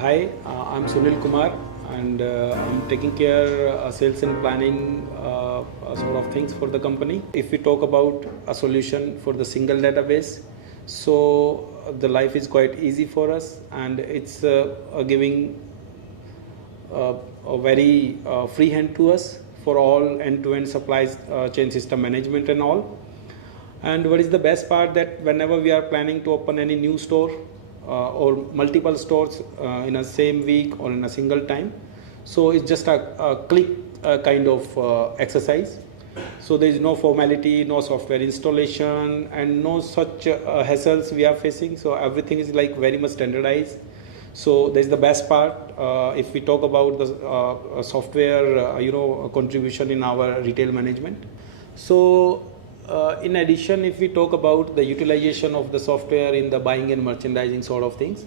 Hi, I'm Sunil Kumar, and I'm taking care sales and planning sort of things for the company. If we talk about a solution for the single database, so the life is quite easy for us, and it's giving a very free hand to us for all end-to-end supplies chain system management and all. And what is the best part, that whenever we are planning to open any new store or multiple stores in a same week or in a single time, so it's just a click kind of exercise. So there is no formality, no software installation, and no such hassles we are facing. So everything is like very much standardized. So there's the best part. If we talk about the software, contribution in our retail management. So in addition, if we talk about the utilization of the software in the buying and merchandising sort of things,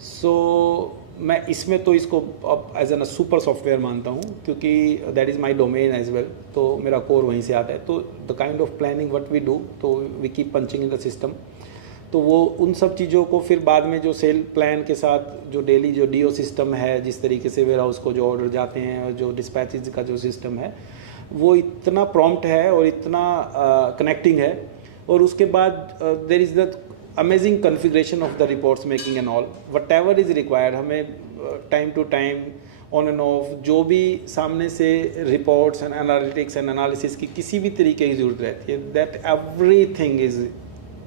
so मैं इसमें तो इसको अब as an super software मानता हूँ, क्योंकि that is my domain as well, तो मेरा कोर वहीं से आता है. तो the kind of planning what we do, तो we keep punching in the system. तो वो उन सब चीज़ों को फिर बाद में जो सेल प्लान के साथ जो डेली जो डीओ सिस्टम है, जिस तरीके से वेयर हाउस को जो ऑर्डर जाते हैं और जो डिस्पैचेज का जो सिस्टम है, वो इतना प्रॉम्प्ट है और इतना कनेक्टिंग है. और उसके बाद there is the amazing configuration of the reports making and all, whatever is required. हमें time to time on and off जो भी सामने से reports and analytics and analysis की किसी भी तरीके की ज़रूरत रहती है, that everything is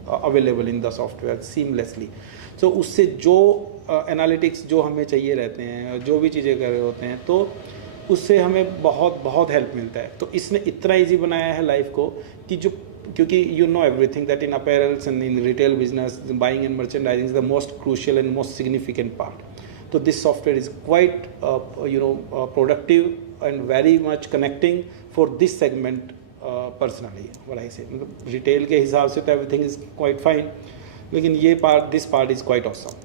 available in the software seamlessly. So उससे जो एनालिटिक्स जो हमें चाहिए रहते हैं, जो भी चीज़ें कर रहे होते हैं, तो उससे हमें बहुत बहुत हेल्प मिलता है. तो इसने इतना इजी बनाया है लाइफ को कि जो, क्योंकि you know everything that in apparels and in retail business buying and merchandising is the most crucial and most significant part. तो this software is quite productive and very much connecting for this segment personally. What I say, मतलब रिटेल के हिसाब से तो everything is quite fine, लेकिन ये part, this part is quite awesome.